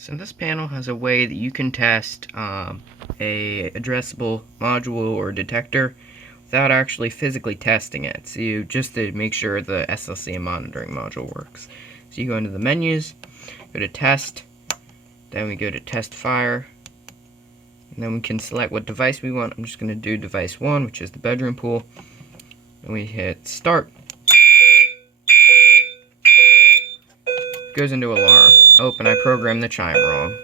So this panel has a way that you can test a addressable module or detector without actually physically testing it. So just to make sure the SLC and monitoring module works. So you go into the menus, go to test, then we go to test fire, and then we can select what device we want. I'm just going to do device 1, which is the bedroom pool, and we hit start. Goes into alarm. Oh, and I programmed the chime wrong.